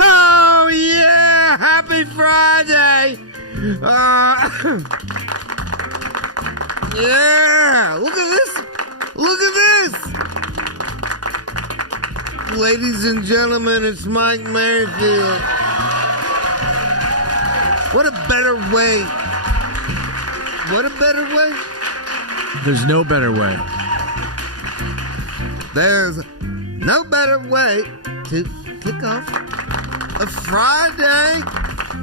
Oh, yeah! Happy Friday! Yeah! Look at this! Look at this! Ladies and gentlemen, it's Mike Merryfield. What a better way. What a better way. There's no better way. There's no better way to kick off a Friday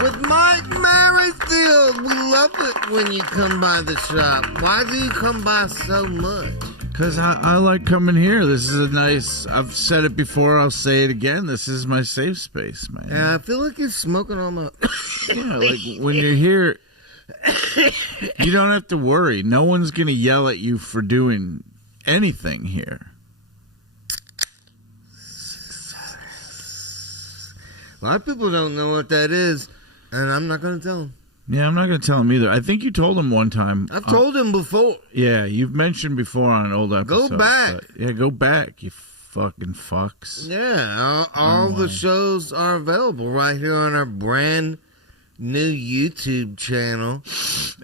with Mike Merryfield. We love it when you come by the shop. Why do you come by so much? Because I like coming here. This is a nice, I've said it before, I'll say it again. This is my safe space, man. Yeah, I feel like you're smoking on my... Yeah, like when you're here, you don't have to worry. No one's going to yell at you for doing anything here. A lot of people don't know what that is, and I'm not going to tell them. Yeah, I'm not going to tell him either. I think you told him one time. I've told him before. Yeah, you've mentioned before on an old episode. Go back. Yeah, go back, you fucking fucks. Yeah, all the shows are available right here on our brand new YouTube channel.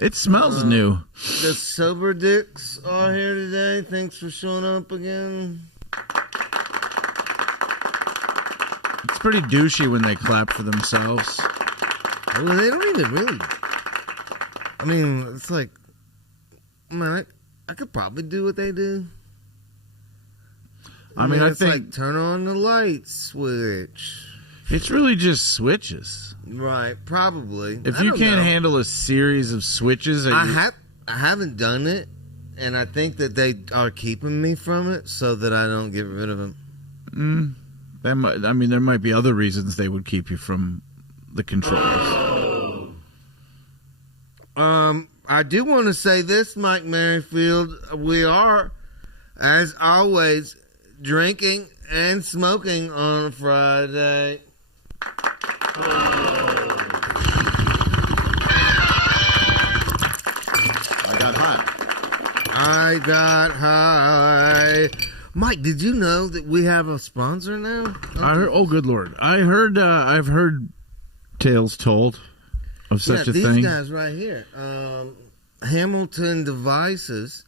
It smells new. The Sober Dicks are here today. Thanks for showing up again. It's pretty douchey when they clap for themselves. Well, they don't even really. I mean, it's like, man, I could probably do what they do. I mean, it's think like turn on the light switch. It's really just switches. Right, probably. If you can't handle a series of switches, I haven't done it, and I think that they are keeping me from it so that I don't get rid of them. There might be other reasons they would keep you from the controls. I do want to say this, Mike Merryfield. We are, as always, drinking and smoking on a Friday. I got high. Mike, did you know that we have a sponsor now? I heard. Oh, good Lord! I've heard tales told of such a thing. These guys right here, Hamilton Devices,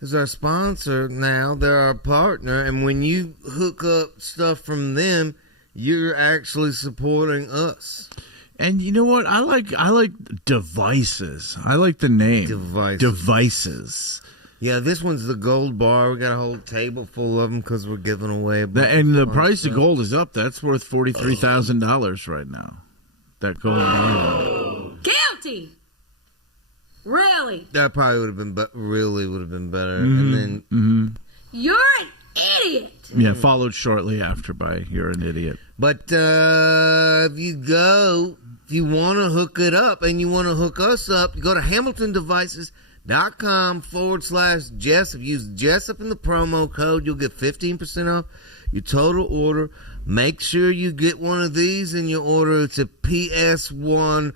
is our sponsor now. They're our partner, and when you hook up stuff from them, you're actually supporting us. And you know what? I like devices. I like the name. Devices. Yeah, this one's the gold bar. We got a whole table full of them because we're giving away. And the price of gold is up. That's worth $43,000 right now. That gold bar. Guilty. Really? That probably would have been better. And then you're an idiot. Yeah, followed shortly after by "you're an idiot." But if you want to hook it up and you want to hook us up, you go to HamiltonDevices.com/Jessup. Use Jessup in the promo code. You'll get 15% off your total order. Make sure you get one of these in your order. It's a PS1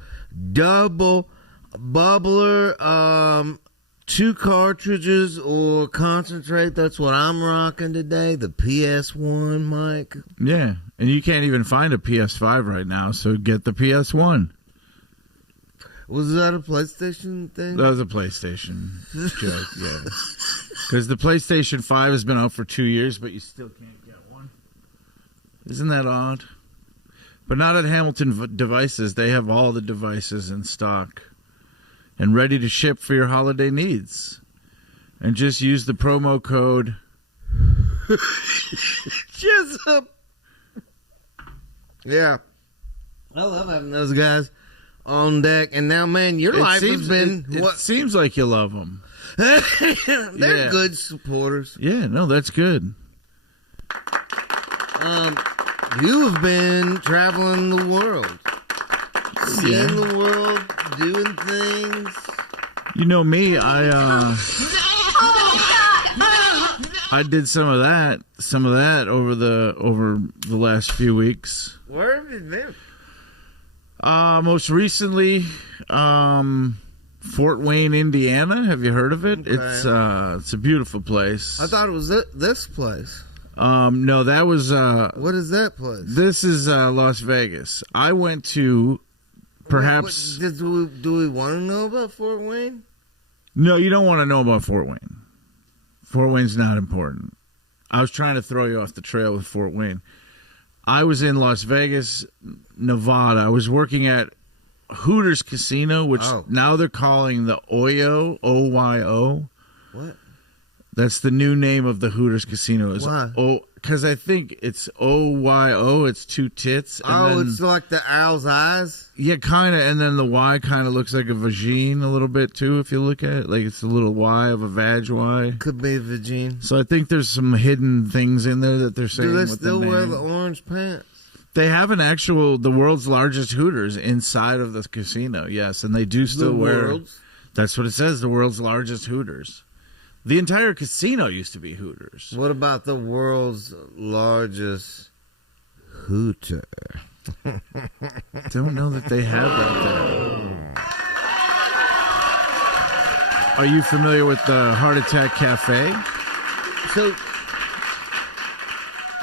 double bubbler, 2 cartridges or concentrate. That's what I'm rocking today. The PS1, Mike. Yeah, and you can't even find a PS5 right now, so get the PS1. Was that a PlayStation thing? That was a PlayStation joke, yeah. Because the PlayStation 5 has been out for 2 years, but you still can't get one. Isn't that odd? But not at Hamilton Devices. They have all the devices in stock and ready to ship for your holiday needs. And just use the promo code Jessup. Yeah. I love having those guys on deck. And now, man, your life has been... It seems like you love them. They're good supporters. Yeah, no, that's good. You have been traveling the world. Seeing the world, doing things. You know me, I did some of that over the last few weeks. Where have you been? Most recently, Fort Wayne, Indiana. Have you heard of it? Okay. It's a beautiful place. I thought it was this place. No, that was What is that place? this is Las Vegas. I went to perhaps Do we want to know about Fort Wayne? No, you don't want to know about Fort Wayne. Fort Wayne's not important. I was trying to throw you off the trail with Fort Wayne. I was in Las Vegas, Nevada. I was working at Hooters Casino, which now they're calling the Oyo, O-Y-O. What? That's the new name of the Hooters Casino. Why? Because I think it's O-Y-O. It's two tits. And then, it's like the owl's eyes? Yeah, kind of. And then the Y kind of looks like a vagine a little bit, too, if you look at it. Like it's a little Y of a vag Y. Could be a vagine. So I think there's some hidden things in there that they're saying. Do they still wear the orange pants? They have the world's largest Hooters inside of the casino, yes. And they do still wear. That's what it says, the world's largest Hooters. The entire casino used to be Hooters. What about the world's largest Hooter? Don't know that they have that there. Are you familiar with the Heart Attack Cafe? So,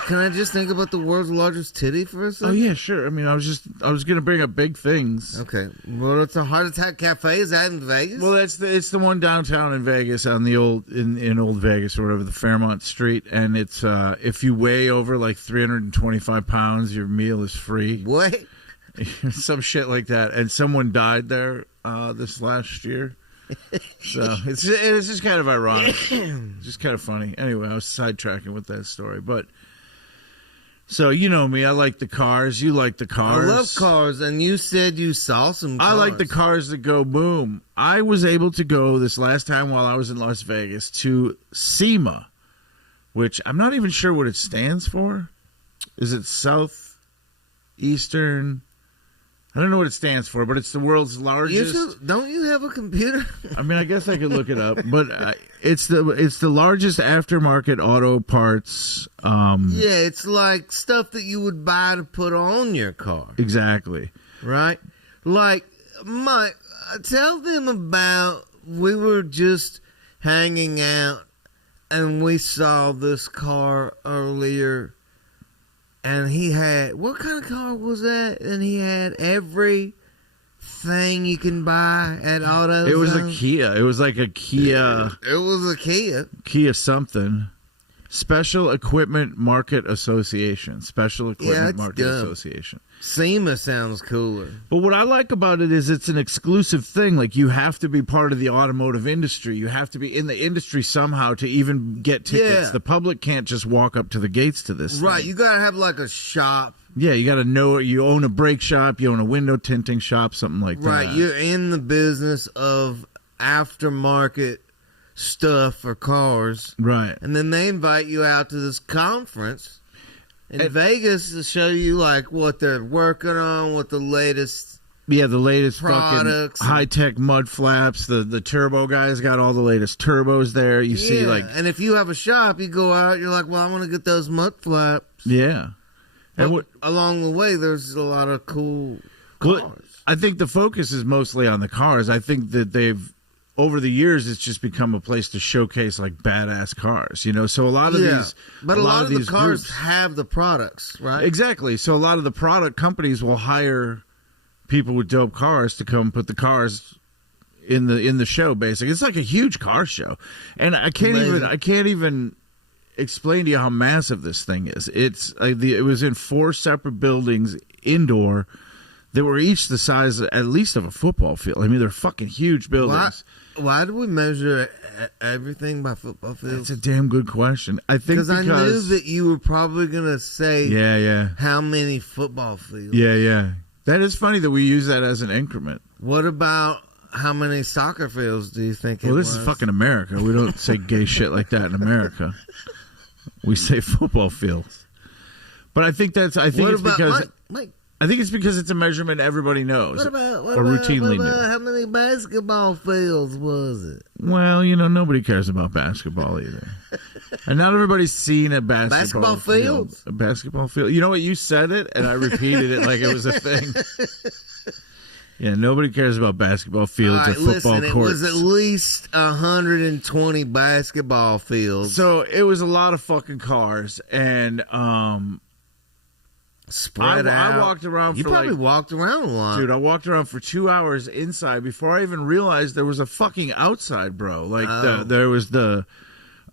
can I just think about the world's largest titty for a second? Oh yeah, sure. I mean, I was going to bring up big things. Okay. Well, it's a Heart Attack Cafe. Is that in Vegas? Well, it's the one downtown in Vegas on the in Old Vegas or whatever, the Fairmont Street, and it's if you weigh over like 325 pounds, your meal is free. What? Some shit like that. And someone died there this last year. So it's just kind of ironic. It's just kind of funny. Anyway, I was sidetracking with that story, but. So, you know me, I like the cars. You like the cars. I love cars, and you said you saw some cars. I like the cars that go boom. I was able to go this last time while I was in Las Vegas to SEMA, which I'm not even sure what it stands for. Is it Southeastern? I don't know what it stands for, but it's the world's largest. Don't you have a computer? I mean, I guess I could look it up, but it's the largest aftermarket auto parts. Yeah, it's like stuff that you would buy to put on your car. Exactly. Right? Like, Mike, tell them about, we were just hanging out and we saw this car earlier. And he had, what kind of car was that? And he had everything you can buy at AutoZone. It was a Kia. It was like a Kia. It was a Kia. Kia something. Special Equipment Market Association. Special Equipment Market Association. SEMA sounds cooler. But what I like about it is it's an exclusive thing. Like, you have to be part of the automotive industry. You have to be in the industry somehow to even get tickets. Yeah. The public can't just walk up to the gates to this Right, thing. you got to have like a shop. Yeah, you got to know you own a brake shop, you own a window tinting shop, something like that. Right, you're in the business of aftermarket stuff for cars. Right. And then they invite you out to this conference in Vegas to show you like what they're working on, what the latest the latest products, fucking high-tech mud flaps. The turbo guys got all the latest turbos there. You see, like... And if you have a shop, you go out, you're like, well, I want to get those mud flaps. Yeah. And along the way, there's a lot of cool cars. Well, I think the focus is mostly on the cars. I think that over the years, it's just become a place to showcase like badass cars, you know. So a lot of these, but a lot of the cars groups have the products, right? Exactly. So a lot of the product companies will hire people with dope cars to come put the cars in the show. Basically, it's like a huge car show, and I can't even explain to you how massive this thing is. It was in 4 separate buildings indoor. They were each the size at least of a football field. I mean, they're fucking huge buildings. Why do we measure everything by football fields? That's a damn good question. I think because I knew that you were probably going to say how many football fields. Yeah. That is funny that we use that as an increment. What about how many soccer fields do you think it was? Well, this is fucking America. We don't say gay shit like that in America. We say football fields. But I think it's because... Mike, I think it's because it's a measurement everybody knows. What about routinely knew. How many basketball fields was it? Well, you know, nobody cares about basketball either. And not everybody's seen a basketball field. A basketball field. You know what? You said it, and I repeated it like it was a thing. Yeah, nobody cares about basketball fields or football listen, courts. It was at least 120 basketball fields. So it was a lot of fucking cars, and spread out. I walked around. You for probably like, walked around a lot, dude. I walked around for 2 hours inside before I even realized there was a fucking outside, bro. Like there was the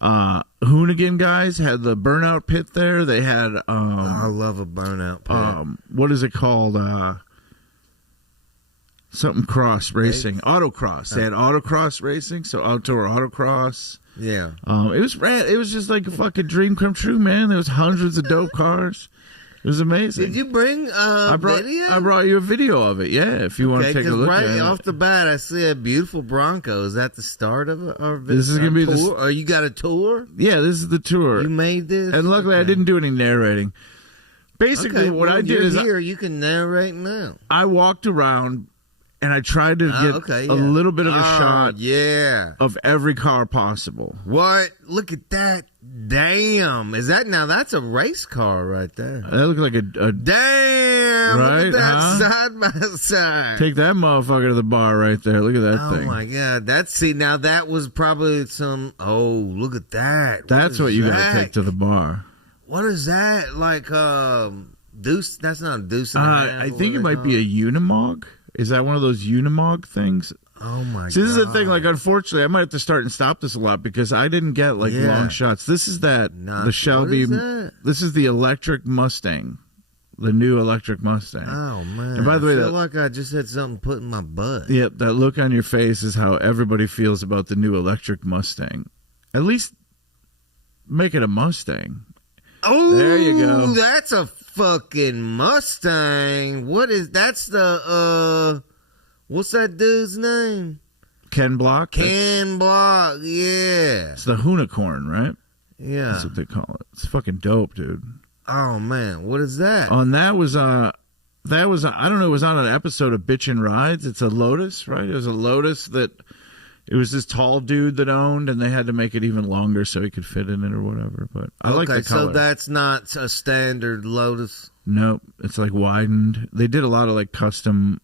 Hoonigan guys had the burnout pit there. They had I love a burnout pit. What is it called? Something cross racing, autocross. They had autocross racing, so outdoor autocross. Yeah. It was rad. It was just like a fucking dream come true, man. There was hundreds of dope cars. It was amazing. Did you bring video? I brought you a video of it. Yeah, if you want to take a look at it. Right off the bat, I see a beautiful Bronco. Is that the start of it? This is gonna be the tour? Or you got a tour? Yeah, this is the tour. You made this, and luckily I didn't do any narrating. Basically, what I did is you can narrate now. I walked around. And I tried to get a little bit of a shot of every car possible. What? Look at that. Damn. Is that now? That's a race car right there. That looks like a damn. Right? Look at that side by side. Take that motherfucker to the bar right there. Look at that thing. Oh, my God. Now that was probably some. Oh, look at that. That's what you got to take to the bar. What is that? Like, Deuce? That's not a Deuce. I think it might be a Unimog. Is that one of those Unimog things? Oh my god! So this is the thing. Like, unfortunately, I might have to start and stop this a lot because I didn't get long shots. This is the Shelby. This is the electric Mustang, the new electric Mustang. Oh man! And by the way, I feel like I just had something put in my butt. Yep, that look on your face is how everybody feels about the new electric Mustang. At least make it a Mustang. Oh, there you go. That's a fucking Mustang. That's the what's that dude's name? Ken Block. Ken Block, yeah. It's the Hoonicorn, right? Yeah. That's what they call it. It's fucking dope, dude. Oh man, what is that? Oh, and that was I don't know, it was on an episode of Bitchin' Rides. It's a Lotus, right? It was a Lotus that it was this tall dude that owned, and they had to make it even longer so he could fit in it or whatever. But I like the color. So that's not a standard Lotus? Nope. It's like widened. They did a lot of like custom,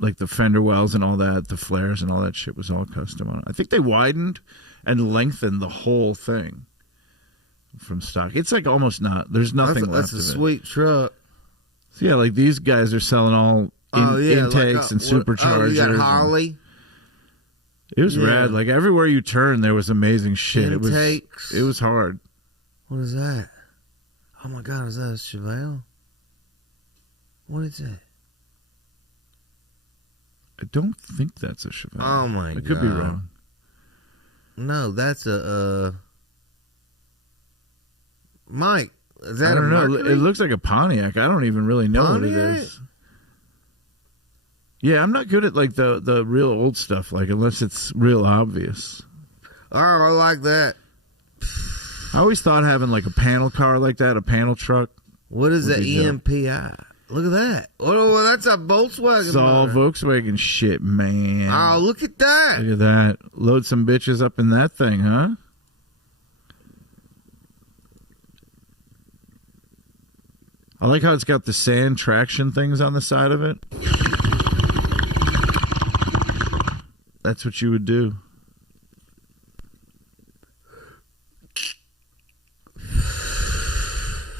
like the fender wells and all that, the flares and all that shit was all custom on it. I think they widened and lengthened the whole thing from stock. It's like almost not. There's nothing left of it. That's a sweet truck. So yeah, like these guys are selling all intakes and superchargers. You got Harley. It was rad. Like everywhere you turn, there was amazing shit. Intakes. It was hard. What is that? Oh my God, is that a Chevelle? What is that? I don't think that's a Chevelle. Oh my God. I could be wrong. No, that's a Mike. Is that I don't know. Mercury? It looks like a Pontiac. I don't even really know what it is. Yeah, I'm not good at like the real old stuff, like unless it's real obvious. Oh, I like that. I always thought having like a panel car like that, a panel truck. What is that EMPI? Look at that. Oh, that's a Volkswagen. It's all Volkswagen shit, man. Oh, look at that. Look at that. Load some bitches up in that thing, huh? I like how it's got the sand traction things on the side of it. That's what you would do.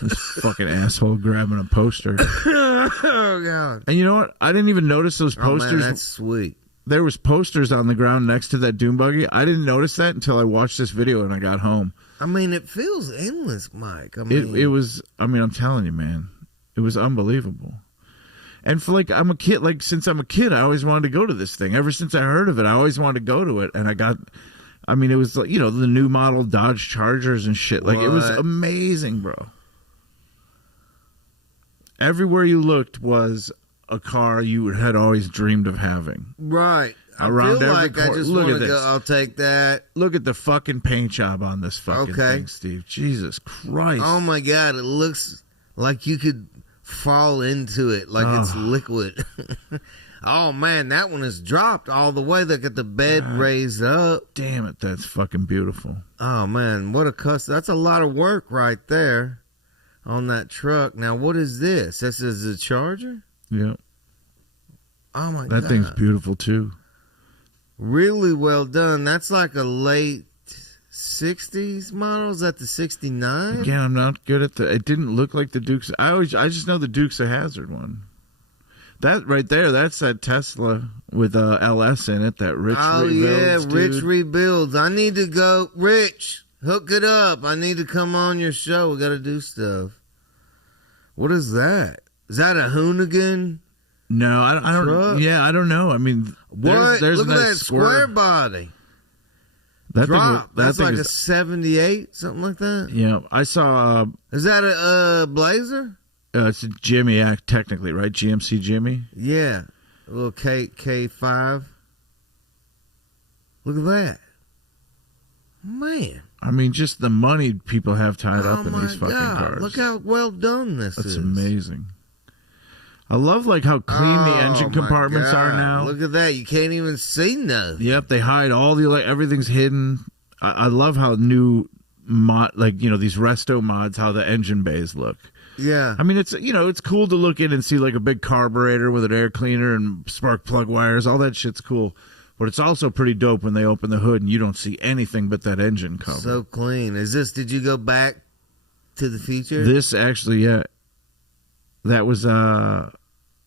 This fucking asshole grabbing a poster. Oh, God. And you know what? I didn't even notice those posters. Oh, man, that's sweet. There was posters on the ground next to that dune buggy. I didn't notice that until I watched this video and I got home. I mean, it feels endless, Mike. It was, I'm telling you, man, it was unbelievable. And for like, I'm a kid, like since I'm a kid, I always wanted to go to this thing. Ever since I heard of it, I always wanted to go to it. And it was like, the new model Dodge Chargers and shit. Like, it was amazing, bro. Everywhere you looked was a car you had always dreamed of having. Right. Around I feel every like I just look want at to this. go. I'll take that. Look at the fucking paint job on this fucking thing, Steve. Jesus Christ. Oh, my God. It looks like you could fall into it like it's liquid. Oh, man. That one is dropped all the way. They got the bed raised up. Damn it. That's fucking beautiful. Oh, man. What a cuss. That's a lot of work right there on that truck. Now, what is this? This is a Charger? Yep. Oh my God. That thing's beautiful too. Really well done. That's like a late 60s model. Is that the 69? Again, I'm not good at it didn't look like the Dukes. I just know the Dukes of Hazzard one. That right there, that's that Tesla with LS in it. That Rich rebuilds. Yeah, Rich rebuilds. I need to go, Rich. Hook it up. I need to come on your show. We got to do stuff. What is that? Is that a Hoonigan? No, I don't. Truck? Yeah, I don't know. I mean, What? there's Look at nice that square body. That Drop. thing, That's like is, a 78, something like that. Yeah, I saw. Is that a Blazer? It's a Jimmy Act, technically, right? GMC Jimmy. Yeah, a little K5. Look at that, man. I mean, just the money people have tied up in my these fucking God. cars. Look how well done this That's is. amazing. I love like how clean the engine my compartments are God. now. Look at that. You can't even see nothing. Yep, they hide all the everything's hidden. I love how new these resto mods, how the engine bays look. Yeah. I mean, it's cool to look in and see like a big carburetor with an air cleaner and spark plug wires. All that shit's cool. But it's also pretty dope when they open the hood and you don't see anything but that engine cover. So clean. Did you go back to the future? This actually, yeah. That was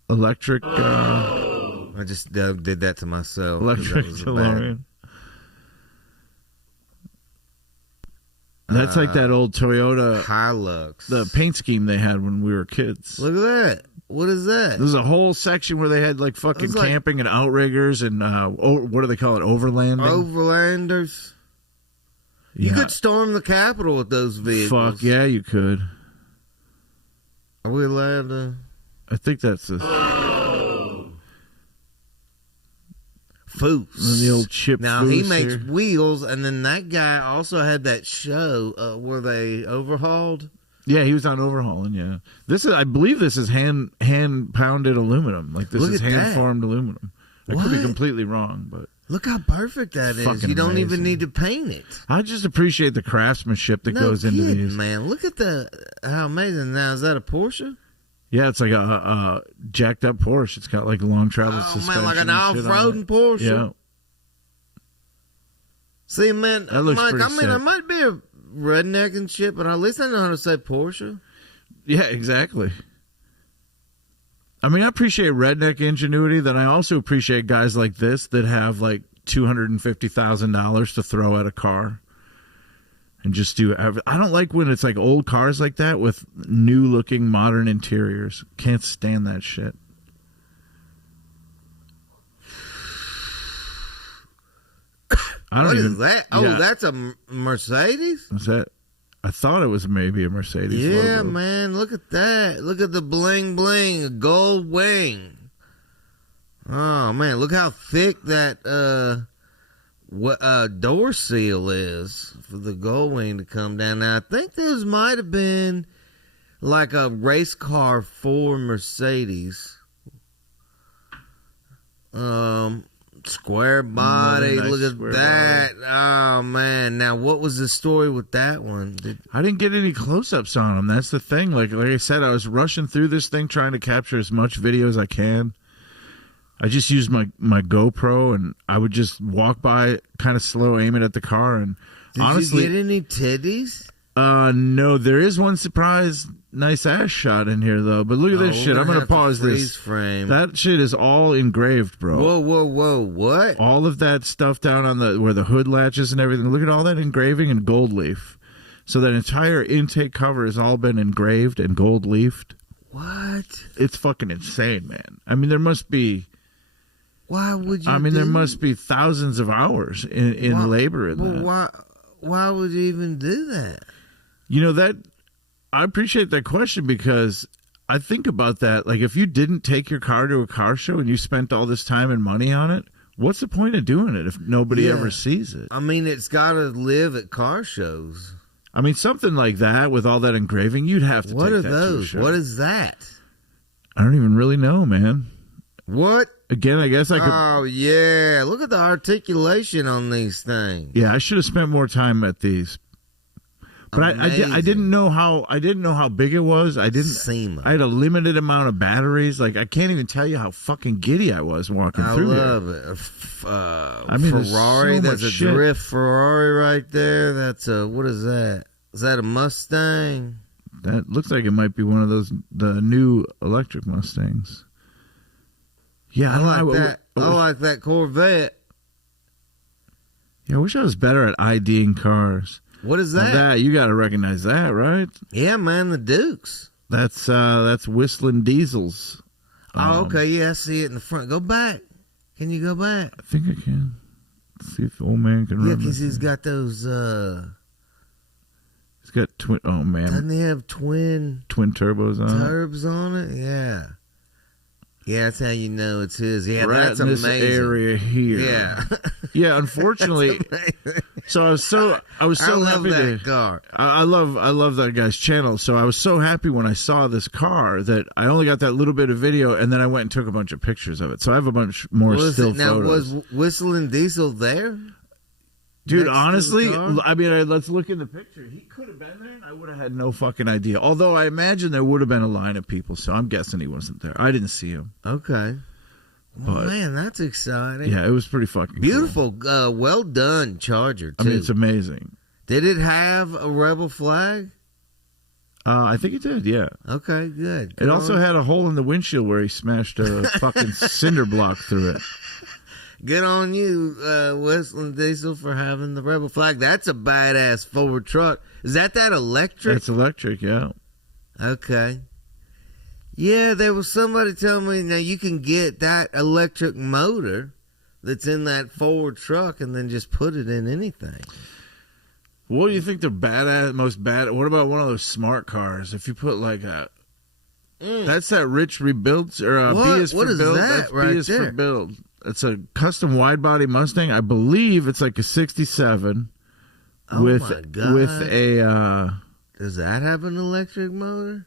electric. I just did that to myself. Electric That was DeLorean. That's like that old Toyota Hilux. The paint scheme they had when we were kids. Look at that. What is that? There's a whole section where they had like fucking camping and outriggers and what do they call it? Overlanding? Overlanders. You could storm the Capitol with those vehicles. Fuck yeah, you could. Are we allowed to? I think that's the Foos. the old chip. Now he Foos makes here. wheels, and then that guy also had that show where they overhauled. Yeah, he was on overhauling. Yeah, I believe this is hand pounded aluminum. Like this Look is at hand that. formed aluminum. I could be What? completely wrong, but Look how perfect that is. Fucking You don't even amazing. need to paint it. I just appreciate the craftsmanship that goes into kidding, these. man. Look at how amazing. Now, is that a Porsche? Yeah, it's like a jacked up Porsche. It's got like long travel suspension. Man, like an and shit on off-roading it. Porsche. Yeah. See, man, That looks Mike, pretty I mean, I sick. might be a redneck and shit, but at least I know how to say Porsche. Yeah, exactly. I mean, I appreciate redneck ingenuity. Then I also appreciate guys like this that have like $250,000 to throw at a car and just do. I don't like when it's like old cars like that with new looking modern interiors. Can't stand that shit. What is that? Oh, yeah. that's a Mercedes? Is that? I thought it was maybe a Mercedes. Yeah, logo. man. Look at that. Look at the bling bling. A gold wing. Oh, man. Look how thick that door seal is for the gold wing to come down. Now, I think those might have been like a race car for Mercedes. Square body. Nice Look at square that. Oh, man. Now, what was the story with that one? I didn't get any close-ups on them. That's the thing. Like I said, I was rushing through this thing trying to capture as much video as I can. I just used my GoPro, and I would just walk by kind of slow, aim it at the car, and honestly, Did you get any titties? no, there is one surprise nice ass shot in here though. But look at this shit. I'm gonna pause this. Frame. That shit is all engraved, bro. Whoa! What? All of that stuff down on where the hood latches and everything. Look at all that engraving in gold leaf. So that entire intake cover has all been engraved and gold leafed. What? It's fucking insane, man. I mean, there must be. Why would you? I mean, there must be thousands of hours in labor in that. Why would you even do that? You know, that I appreciate that question because I think about that. Like, if you didn't take your car to a car show and you spent all this time and money on it, what's the point of doing it if nobody ever sees it? I mean, it's got to live at car shows. I mean, something like that with all that engraving, you'd have to What take are that to a those? show. What is that? I don't even really know, man. What? Again, I guess I could. Oh, yeah. Look at the articulation on these things. Yeah, I should have spent more time at these. But I didn't know how big it was. SEMA. I had a limited amount of batteries. Like, I can't even tell you how fucking giddy I was walking through here. I love it. I mean, Ferrari. there's That's a shit. drift Ferrari right there. That's what is that? Is that a Mustang? That looks like it might be one of the new electric Mustangs. Yeah, I like that. I like that Corvette. Yeah, I wish I was better at IDing cars. What is Now that? you got to recognize that, right? Yeah, man, the Dukes. That's Whistling Diesels. Oh, okay. Yeah, I see it in the front. Go back. Can you go back? I think I can. Let's see if the old man can Yeah, run. because he's got those. He's got twin. Oh man, Doesn't he have twin turbos on it. turbs on it? Yeah. Yeah, that's how you know it's his. Yeah, Right that's in this amazing. area here. Yeah. Yeah, unfortunately. So I was so I love happy that car. I love that guy's channel. So I was so happy when I saw this car that I only got that little bit of video, and then I went and took a bunch of pictures of it. So I have a bunch more still photos. Was Whistling Diesel there? Dude, next to honestly, the car? I mean, let's look in the picture. He could have been there, and I would have had no fucking idea. Although I imagine there would have been a line of people, so I'm guessing he wasn't there. I didn't see him. Okay. Well, But- man, that's exciting. Yeah, it was pretty fucking cool. Beautiful, well done Charger, too. I mean, it's amazing. Did it have a rebel flag? I think it did, yeah. Okay, good. It also had a hole in the windshield where he smashed a fucking cinder block through it. Good on you, Whistling Diesel, for having the rebel flag. That's a badass Ford truck. Is that electric? It's electric, yeah. Okay. Yeah, there was somebody telling me, now you can get that electric motor that's in that Ford truck and then just put it in anything. What do you think the most bad? What about one of those smart cars? If you put like that's that Rich Rebuilds or What? B is What for is build. that That's right B is there? for build. It's a custom wide body Mustang. I believe it's like a '67 Oh with my God. with a. Does that have an electric motor?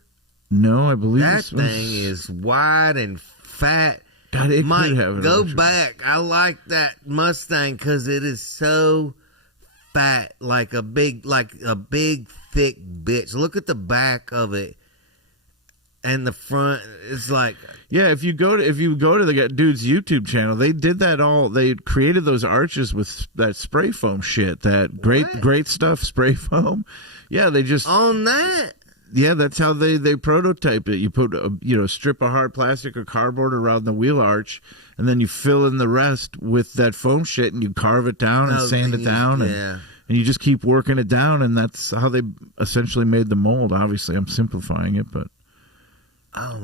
No, I believe That this thing is wide and fat. God, it Mike, could have an go electric. back. I like that Mustang because it is so fat, like a big thick bitch. Look at the back of it, and the front. It's like Yeah, if you go to the dude's YouTube channel, they did that all. They created those arches with that spray foam shit. That great stuff, spray foam. Yeah, they just on that. Yeah, that's how they prototyped it. You put a strip of hard plastic or cardboard around the wheel arch, and then you fill in the rest with that foam shit, and you carve it down and sand it down, and you just keep working it down, and that's how they essentially made the mold. Obviously, I'm simplifying it, but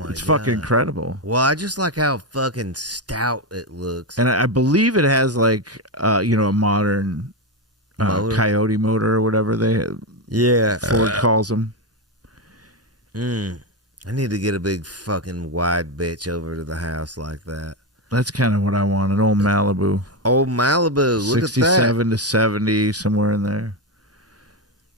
it's fucking incredible. Well, I just like how fucking stout it looks. And I believe it has like a modern Coyote motor or whatever Ford calls them. I need to get a big fucking wide bitch over to the house like that. That's kind of what I want, an old Malibu. Old Malibu, look at that. 67 to 70, somewhere in there.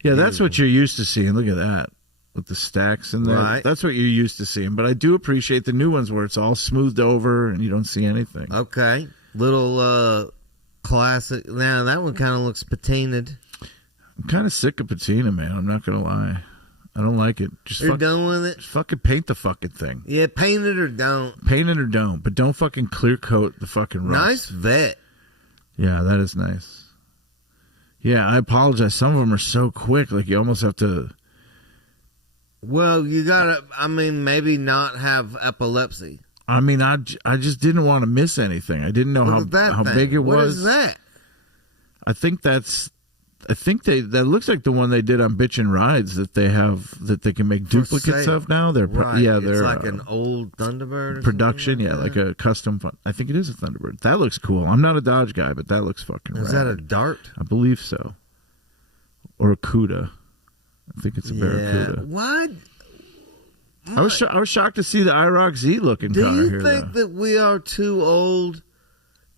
Yeah, that's what you're used to seeing. Look at that. With the stacks in there. Right. That's what you're used to seeing. But I do appreciate the new ones where it's all smoothed over and you don't see anything. Okay. Little classic. Now, that one kind of looks patinaed. I'm kind of sick of patina, man. I'm not going to lie. I don't like it. You're done with it? Just fucking paint the fucking thing. Yeah, paint it or don't. Paint it or don't. But don't fucking clear coat the fucking rust. Nice vet. Yeah, that is nice. Yeah, I apologize. Some of them are so quick. Like, you almost have to... Well, you gotta, maybe not have epilepsy. I mean, I just didn't want to miss anything. I didn't know how big it was. What is that? I think that looks like the one they did on Bitchin' Rides that they have that they can make duplicates of now. They're it's like an old Thunderbird or production, like a custom. I think it is a Thunderbird. That looks cool. I'm not a Dodge guy, but that looks fucking. Is that a Dart? I believe so, or a Cuda. I think it's a Barracuda. What? I was shocked to see the IROC Z looking car here. Do you think that we are too old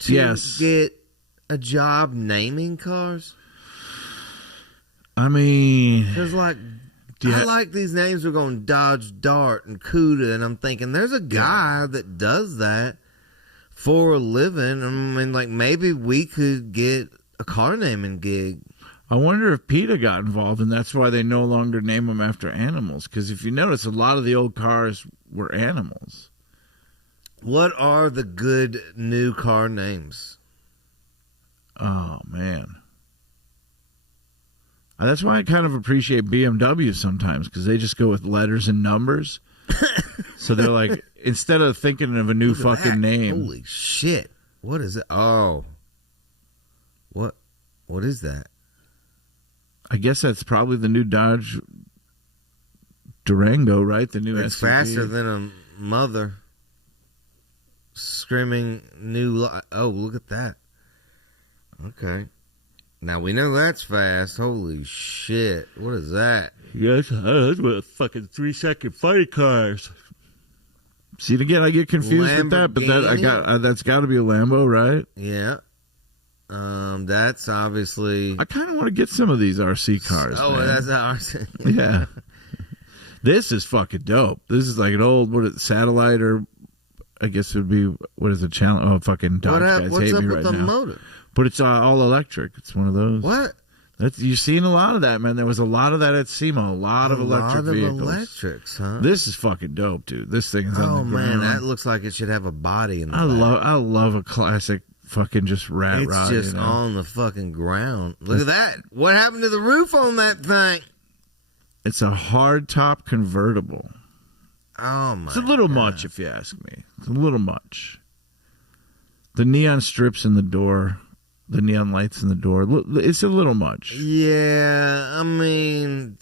to get a job naming cars? I mean, because I like these names. We're going Dodge Dart and Cuda, and I'm thinking there's a guy that does that for a living. I mean, like maybe we could get a car naming gig. I wonder if PETA got involved, and that's why they no longer name them after animals. Because if you notice, a lot of the old cars were animals. What are the good new car names? Oh, man. That's why I kind of appreciate BMW sometimes, because they just go with letters and numbers. So they're like, instead of thinking of a new fucking name. Holy shit. What is it? Oh. What is that? I guess that's probably the new Dodge Durango, right? The new It's SUV. faster than a mother screaming new. Oh, look at that. Okay. Now we know that's fast. Holy shit. What is that? Yes, that's what fucking 3-second fight cars. See, again, I get confused with that, but that's got to be a Lambo, right? Yeah. That's obviously. I kind of want to get some of these RC cars. Oh, man. that's RC. Yeah. This is fucking dope. This is like an old satellite, or I guess it would be, what is it? Oh, fucking Dodge guys what's hate up me with right the now. motor? But it's all electric. It's one of those. What? You're seeing a lot of that, man. There was a lot of that at SEMA. A lot of electric vehicles. Electrics, huh? This is fucking dope, dude. This thing is on the Oh man, ground. that looks like it should have a body in the I back. love a classic fucking just rat It's rod. just on the fucking ground. Look at that. What happened to the roof on that thing? It's a hard top convertible. Oh my! It's a little much, if you ask me. It's a little much. The neon strips in the door, the neon lights in the door. It's a little much. Yeah, I mean,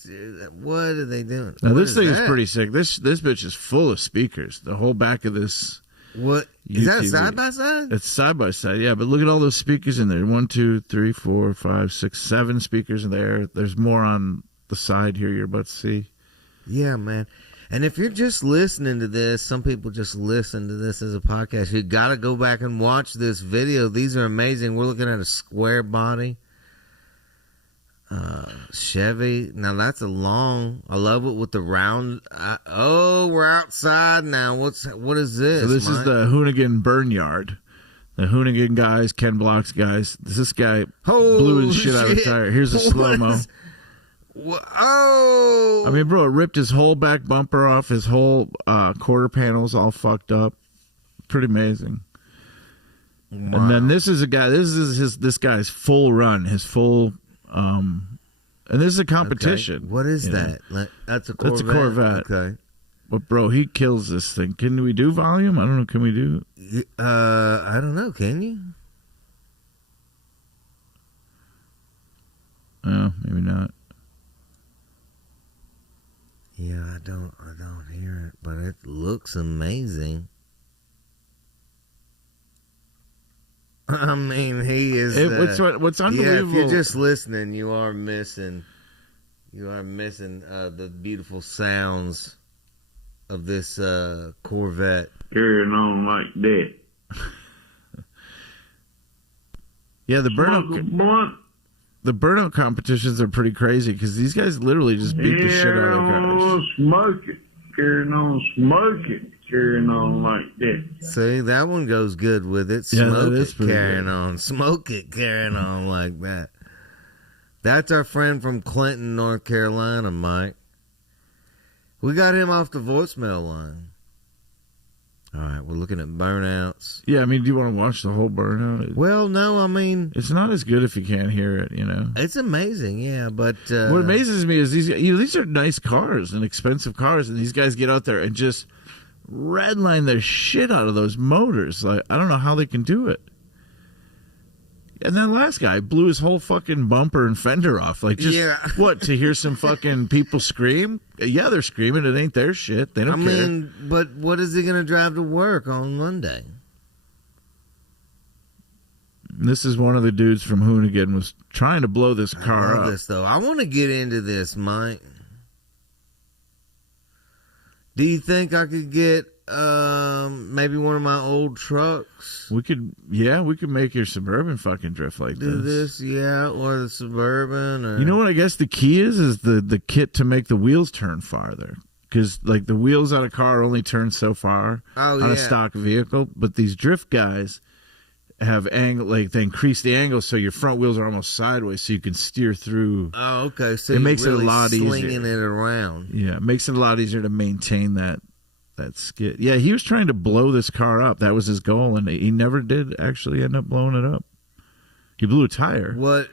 what are they doing? Now What this thing is that? pretty sick. This bitch is full of speakers. The whole back of this. What is that? UTV. Side by side? It's side by side, yeah. But look at all those speakers in there. 1, 2, 3, 4, 5, 6, 7 speakers in there. There's more on the side here you're about to see. Yeah, man. And if you're just listening to this, some people just listen to this as a podcast. You got to go back and watch this video. These are amazing. We're looking at a square body Chevy. Now that's a long. I love it with the round. We're outside now. What is this? So this Mike? is the Hoonigan Burn Yard. The Hoonigan guys, Ken Block's guys. This guy blew his shit out of the tire. Here's a slow-mo. Oh! I mean, bro, it ripped his whole back bumper off. His whole quarter panels all fucked up. Pretty amazing. Wow. And then this is a guy. This guy's full run. His full. And this is a competition. Okay. What is that? That's a Corvette. That's a Corvette. Okay. But bro, he kills this thing. Can we do volume? I don't know. Can we do? I don't know. Can you? No, maybe not. Yeah, I don't hear it, but it looks amazing. I mean, he is. What's unbelievable? Yeah, if you're just listening, you are missing the beautiful sounds of this Corvette. Carrying on like that. Yeah, the burnout. Smoke a blunt. The burnout competitions are pretty crazy because these guys literally just beat the shit out of their cars. Smoke it. Carrying on, smoke it. Carrying on like that. See, that one goes good with it. Yeah, Smoke that is it, pretty carrying good. on. Smoke it, carrying on like that. That's our friend from Clinton, North Carolina, Mike. We got him off the voicemail line. All right, we're looking at burnouts. Yeah, I mean, do you want to watch the whole burnout? Well, no, I mean, It's not as good if you can't hear it, you know. it's amazing, yeah, but What amazes me is these are nice cars and expensive cars, and these guys get out there and just redline their shit out of those motors. Like, I don't know how they can do it. And that last guy blew his whole fucking bumper and fender off. Like, just Yeah. what, to hear some fucking people scream? Yeah, they're screaming. It ain't their shit. They don't I care. mean, but what is he going to drive to work on Monday? This is one of the dudes from Hoonigan was trying to blow this I car love up. this, though. I want to get into this, Mike. Do you think I could get maybe one of my old trucks? We could make your Suburban fucking drift like Do this, yeah, or the Suburban, or You know what I guess the key is the kit to make the wheels turn farther. Because, like, the wheels on a car only turn so far on a stock vehicle. But these drift guys, have angle, like they increase the angle so your front wheels are almost sideways so you can steer through. Oh, okay. So it you're makes really it a lot slinging easier. it around. Yeah, it makes it a lot easier to maintain that skid. Yeah, he was trying to blow this car up. That was his goal, and he never did actually end up blowing it up. He blew a tire. What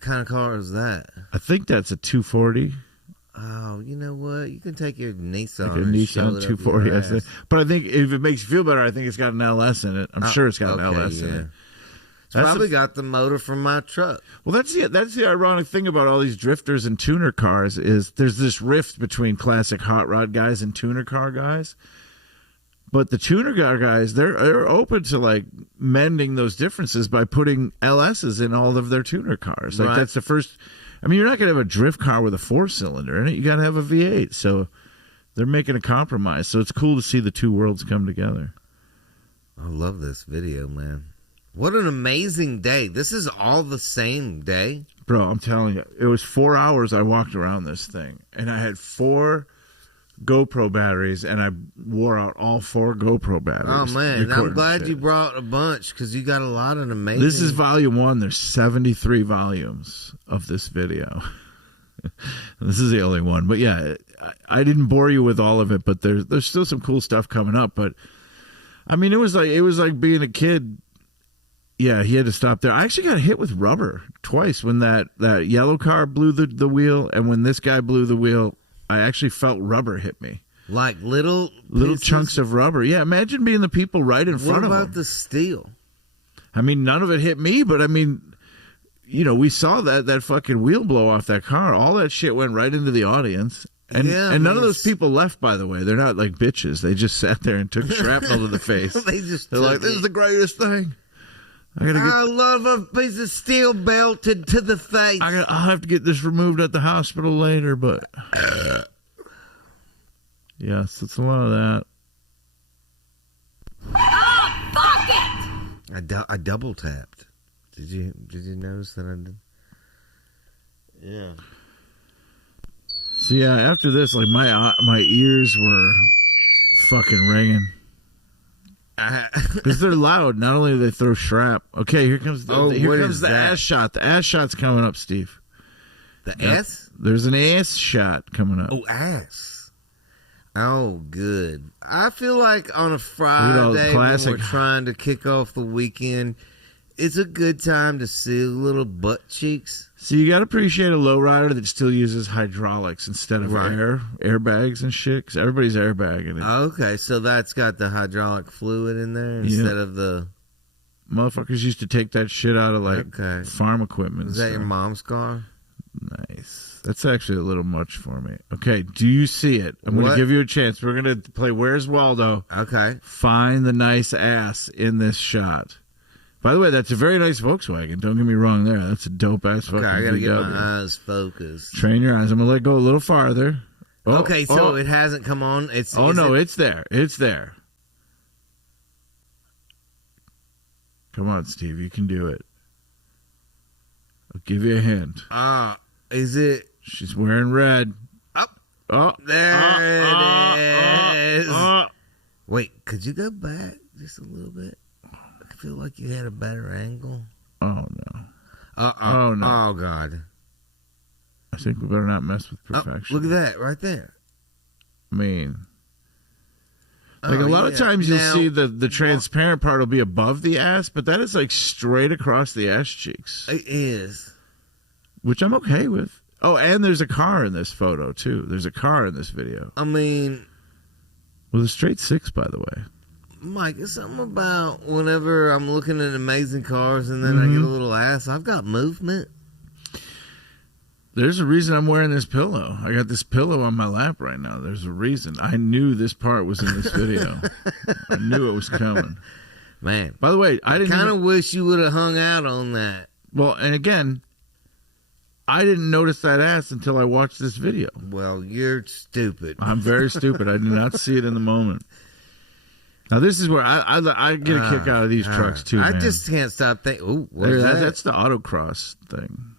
kind of car is that? I think that's a 240. Oh, you know what? You can take your Nissan. Like a and Nissan shove it up 240. your I think. ass. But I think if it makes you feel better, I think it's got an LS in it. I'm sure it's got an LS in it. It's probably got the motor from my truck. Well, that's the ironic thing about all these drifters and tuner cars is there's this rift between classic hot rod guys and tuner car guys. But the tuner car guys, they're open to like mending those differences by putting LSs in all of their tuner cars. Like that's the first. I mean, you're not going to have a drift car with a 4-cylinder in it. You got to have a V8. So they're making a compromise. So it's cool to see the two worlds come together. I love this video, man. What an amazing day. This is all the same day. Bro, I'm telling you, it was 4 hours I walked around this thing. And I had 4 GoPro batteries, and I wore out all 4 GoPro batteries. Oh, man. I'm glad you brought a bunch because you got a lot of amazing... This is volume 1. There's 73 volumes of this video. This is the only one. But, yeah, I didn't bore you with all of it, but there's still some cool stuff coming up. But, I mean, it was like being a kid. Yeah, he had to stop there. I actually got hit with rubber twice when that yellow car blew the wheel, and when this guy blew the wheel, I actually felt rubber hit me. Like little chunks of rubber. Yeah, imagine being the people right in front of them. What about the steel? I mean, none of it hit me, but I mean, you know, we saw that fucking wheel blow off that car. All that shit went right into the audience. And none of those people left, by the way. They're not like bitches. They just sat there and took shrapnel to the face. They're like, this is the greatest thing. I love a piece of steel belted to the face. I'll have to get this removed at the hospital later, but yes, it's a lot of that. Oh, fuck it! I double tapped. Did you notice that I did? Yeah. So yeah, after this, like my ears were fucking ringing. Because they're loud. Not only do they throw shrap. Okay, here comes the ass shot. The ass shot's coming up, Steve. The S? There's an ass shot coming up. Oh, ass. Oh, good. I feel like on a Friday when we're trying to kick off the weekend, it's a good time to see a little butt cheeks. So you got to appreciate a lowrider that still uses hydraulics instead of airbags and shit, because everybody's airbagging it. Okay, so that's got the hydraulic fluid in there instead of the... Motherfuckers used to take that shit out of like farm equipment. Is that your mom's car? Nice. That's actually a little much for me. Okay, do you see it? I'm going to give you a chance. We're going to play Where's Waldo. Okay. Find the nice ass in this shot. By the way, that's a very nice Volkswagen. Don't get me wrong there. That's a dope-ass fucking I got to get VW. my eyes focused. Train your eyes. I'm going to let go a little farther. Oh, okay, so it hasn't come on. It's there. It's there. Come on, Steve. You can do it. I'll give you a hint. Is it? She's wearing red. There it is. Wait, could you go back just a little bit? I feel like you had a better angle. Oh, no. Oh, no. Oh, God. I think we better not mess with perfection. Look at that right there. I mean, like a lot of times you'll see the transparent part will be above the ass, but that is like straight across the ass cheeks. It is. Which I'm okay with. Oh, and there's a car in this photo, too. There's a car in this video. I mean... With a straight 6, by the way. Mike, it's something about whenever I'm looking at amazing cars and then I get a little ass, I've got movement. There's a reason I'm wearing this pillow. I got this pillow on my lap right now. There's a reason. I knew this part was in this video. I knew it was coming. Man. By the way, I kind of wish you would have hung out on that. Well, and again, I didn't notice that ass until I watched this video. Well, you're stupid. I'm very stupid. I did not see it in the moment. Now, this is where I get a kick out of these trucks, too, man. I just can't stop thinking, ooh, what's that? That's the autocross thing.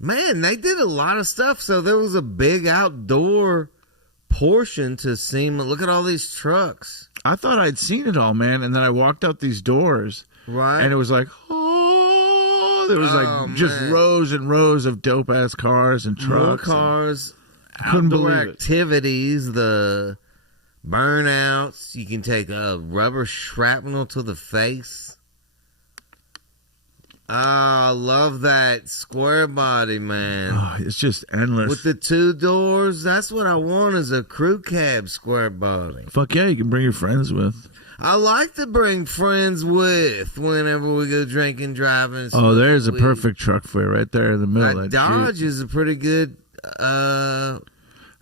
Man, they did a lot of stuff. So there was a big outdoor portion to SEMA. Look at all these trucks. I thought I'd seen it all, man. And then I walked out these doors. Right. And it was like, oh, there was like just man. rows and rows of dope ass cars and trucks. More cars, Couldn't outdoor believe it. activities, the burnouts. You can take a rubber shrapnel to the face. I love that square body, man. Oh, it's just endless. With the 2 doors, that's what I want is a crew cab square body. Fuck yeah, you can bring your friends with. I like to bring friends with whenever we go drinking, driving. Oh, there's a weed. perfect truck for you right there in the middle. That That Dodge Jeep. is a pretty good.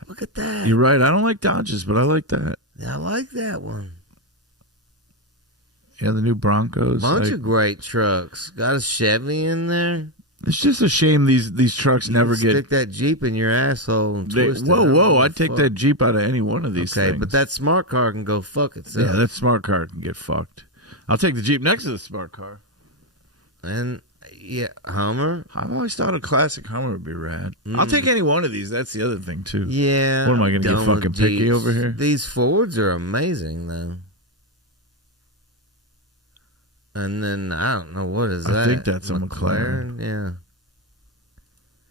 Look at that. You're right. I don't like Dodges, but I like that. I like that one. Yeah, the new Broncos. Bunch like, of great trucks. Got a Chevy in there. it's just a shame these trucks never get. Stick that Jeep in your asshole and twist it. Whoa! I'd take that Jeep out of any one of these Okay, things. but that smart car can go fuck itself. Yeah, that smart car can get fucked. I'll take the Jeep next to the smart car. And yeah, Hummer. I've always thought a classic Hummer would be rad. I'll take any one of these. That's the other thing too. Yeah. What am I going to get done with fucking picky Jeeps. over here? These Fords are amazing though. And then I don't know what is that. I think that's a McLaren. Yeah.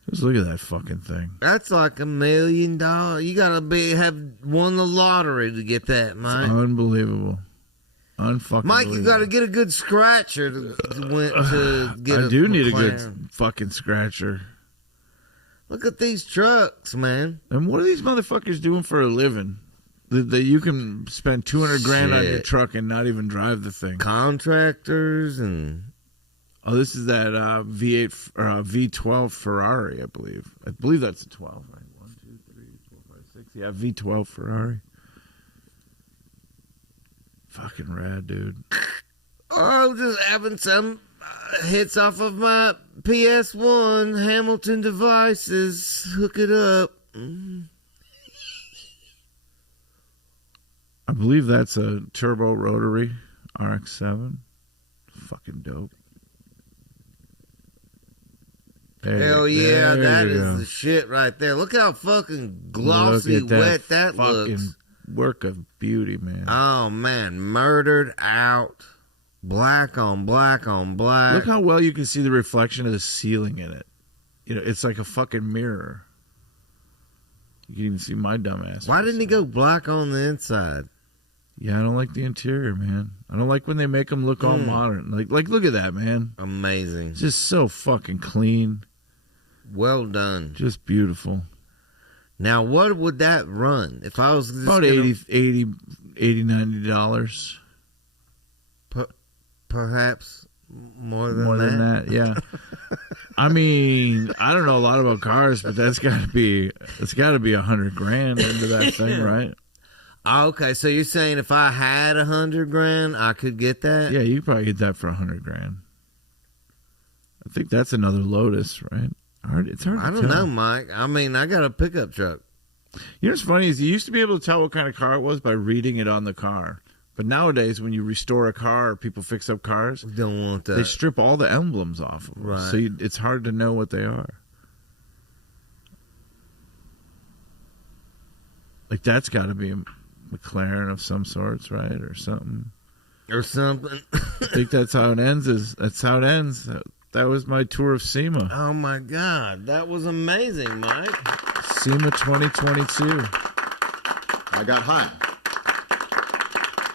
Just look at that fucking thing. That's like $1 million. You gotta have won the lottery to get that, Mike. It's unbelievable. Unfucking. Mike, you gotta get a good scratcher to get. I do need a McLaren. good fucking scratcher. Look at these trucks, man. And what are these motherfuckers doing for a living? That you can spend $200,000 on your Shit. truck and not even drive the thing. Contractors and Oh, this is that V8 or V12 Ferrari, I believe. I believe that's a 12, right? 1, 2, 3, 4, 5, 6. Yeah, V12 Ferrari. Fucking rad, dude. oh, just having some hits off of my PS1 Hamilton devices. Hook it up. I believe that's a turbo rotary RX-7. Fucking dope. Hell yeah, there that you is go. the shit right there. Look how fucking glossy, Look at wet that fucking looks. work of beauty, man. Oh man, murdered out. Black on black on black. Look how well you can see the reflection of the ceiling in it. You know, it's like a fucking mirror. You can even see my dumb ass. Why didn't he go black on the inside? Yeah, I don't like the interior, man. I don't like when they make them look all modern. Like, look at that, man. Amazing. It's just so fucking clean. Well done. Just beautiful. Now, what would that run if I was just About gonna, $80, $90. perhaps more than More than that, yeah. I mean, I don't know a lot about cars, but it's got to be $100,000 into that thing, right? Oh, okay, so you're saying if I had $100,000, I could get that? Yeah, you could probably get that for $100,000. I think that's another Lotus, right? It's hard. I to don't tell. know, Mike. I mean, I got a pickup truck. You know what's funny is you used to be able to tell what kind of car it was by reading it on the car. But nowadays, when you restore a car or people fix up cars, We don't want that. they strip all the emblems off of them. Right. So it's hard to know what they are. Like, that's got to be a McLaren of some sorts, right? Or something. Or something. I think that's how it ends. That's how it ends. That was my tour of SEMA. Oh, my God. That was amazing, Mike. SEMA 2022. I got high.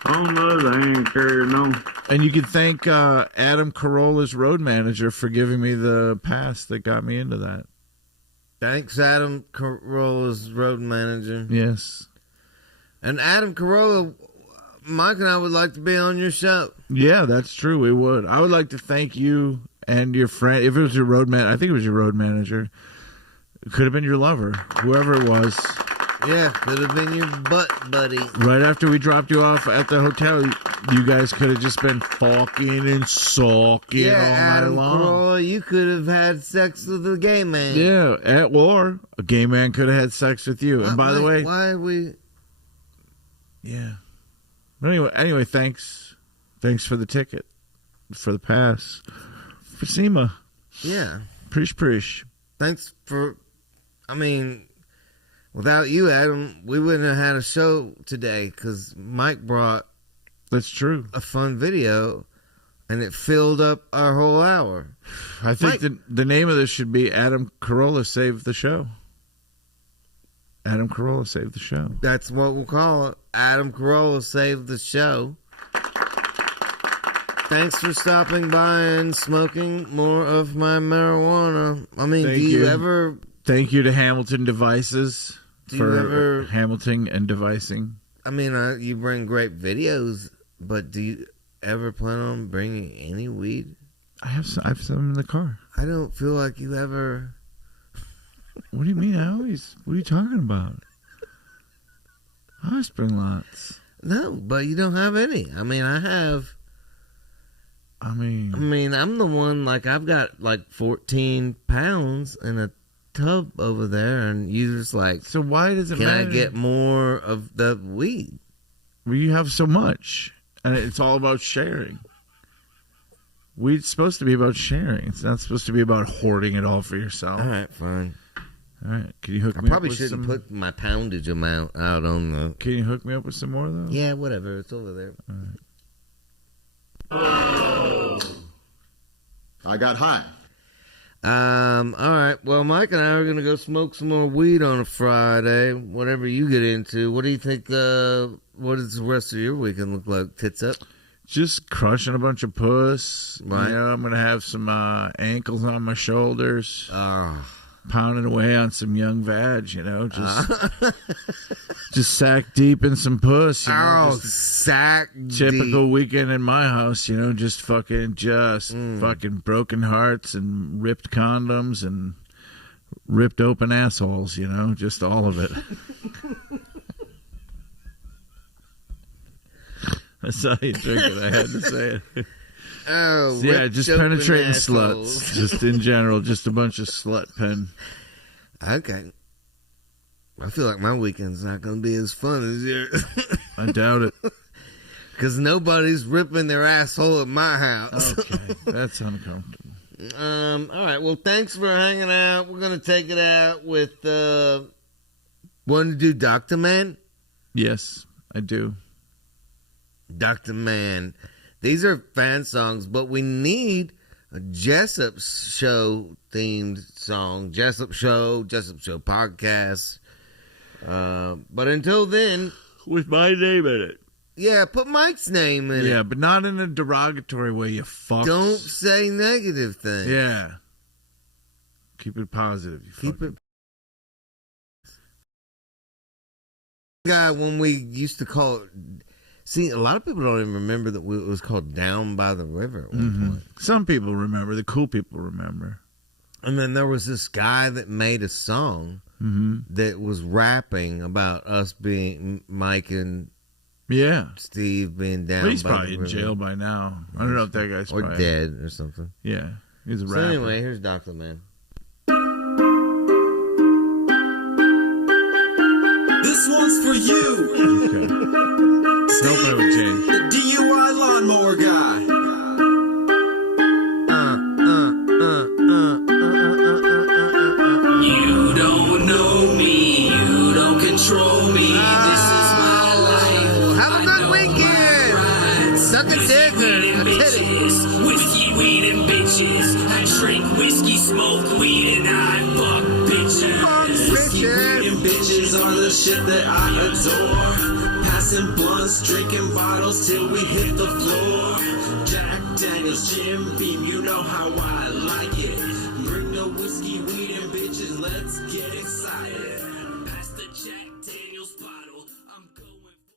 On the other hand, carrying on. And you can thank Adam Carolla's road manager for giving me the pass that got me into that. Thanks, Adam Carolla's road manager. Yes. And Adam Carolla, Mike and I would like to be on your show. Yeah, that's true. We would. I would like to thank you and your friend. If it was your road man, I think it was your road manager. It could have been your lover, whoever it was. Yeah, could have been your butt buddy. Right after we dropped you off at the hotel, you guys could have just been fucking and sulking Yeah, all night Adam long. Carolla, you could have had sex with a gay man. Yeah, or a gay man could have had sex with you. And by the way, why are we? yeah. But anyway, thanks for the ticket, for the pass, for SEMA. Yeah, Prish. thanks for. I mean, without you, Adam, we wouldn't have had a show today because Mike brought That's true. a fun video, and it filled up our whole hour. I think the name of this should be Adam Carolla Saved the Show. Adam Carolla Saved the Show. That's what we'll call it. Adam Carolla Saved the Show. Thanks for stopping by and smoking more of my marijuana. I mean, Thank do you you. ever... Thank you to Hamilton Devices for ever... Hamilton and devising. I mean, you bring great videos, but do you ever plan on bringing any weed? I have some in the car. I don't feel like you ever... What do you mean? What are you talking about? I always bring lots. No, but you don't have any. I mean, I have... I mean, I'm the one, like, I've got, like, 14 pounds in a tub over there, and you just, like... So why does it matter? Can I get more of the weed? Well, you have so much, and it's all about sharing. Weed's supposed to be about sharing. It's not supposed to be about hoarding it all for yourself. All right, fine. All right, can you hook me up? I probably shouldn't put my poundage amount out on the... Can you hook me up with some more, though? Yeah, whatever. It's over there. All right. I got high. All right. Well, Mike and I are going to go smoke some more weed on a Friday, whatever you get into. What do you think, what does the rest of your weekend look like? Tits up? Just crushing a bunch of puss. Right. You know, I'm going to have some ankles on my shoulders. Oh. Pounding away on some young vag, you know, just sack deep in some puss. You know, sack typical deep. Weekend in my house, you know, just fucking broken hearts and ripped condoms and ripped open assholes, you know, just all of it. I saw you drinking. I had to say it. Oh, so yeah, just penetrating sluts. Just in general, just a bunch of slut pen. Okay. I feel like my weekend's not going to be as fun as yours. I doubt it. Because nobody's ripping their asshole at my house. Okay, that's uncomfortable. All right, well, thanks for hanging out. We're going to take it out with, want to do Dr. Man? Yes, I do. Dr. Man. These are fan songs, but we need a Jessup Show themed song. Jessup Show podcast. But until then, with my name in it. Yeah, put Mike's name in it. Yeah, but not in a derogatory way, you fucks. Don't say negative things. Yeah. Keep it positive. Keep it. Guy, when we used to call it. See, a lot of people don't even remember that it was called Down by the River at one point. Some people remember. The cool people remember. And then there was this guy that made a song that was rapping about us being, Mike and Steve being down by the river. He's probably in jail by now. I don't know if that guy's or probably dead or something. Yeah, he's a rapper. So anyway, here's Dr. Man. This one's for you. Okay. Steve, the DUI lawnmower guy. You don't know me, you don't control me. This is my life. Have a good weekend. Suck a dick or a titty. Whiskey, weed, and bitches. I drink whiskey, smoke weed, and I fuck bitches. Whiskey, weed, and bitches are the shit that I adore. Passing blunts, drinking bottles till we hit the floor. Jack Daniels, Jim Beam, you know how I like it. Bring the whiskey, weed, and bitches, let's get excited.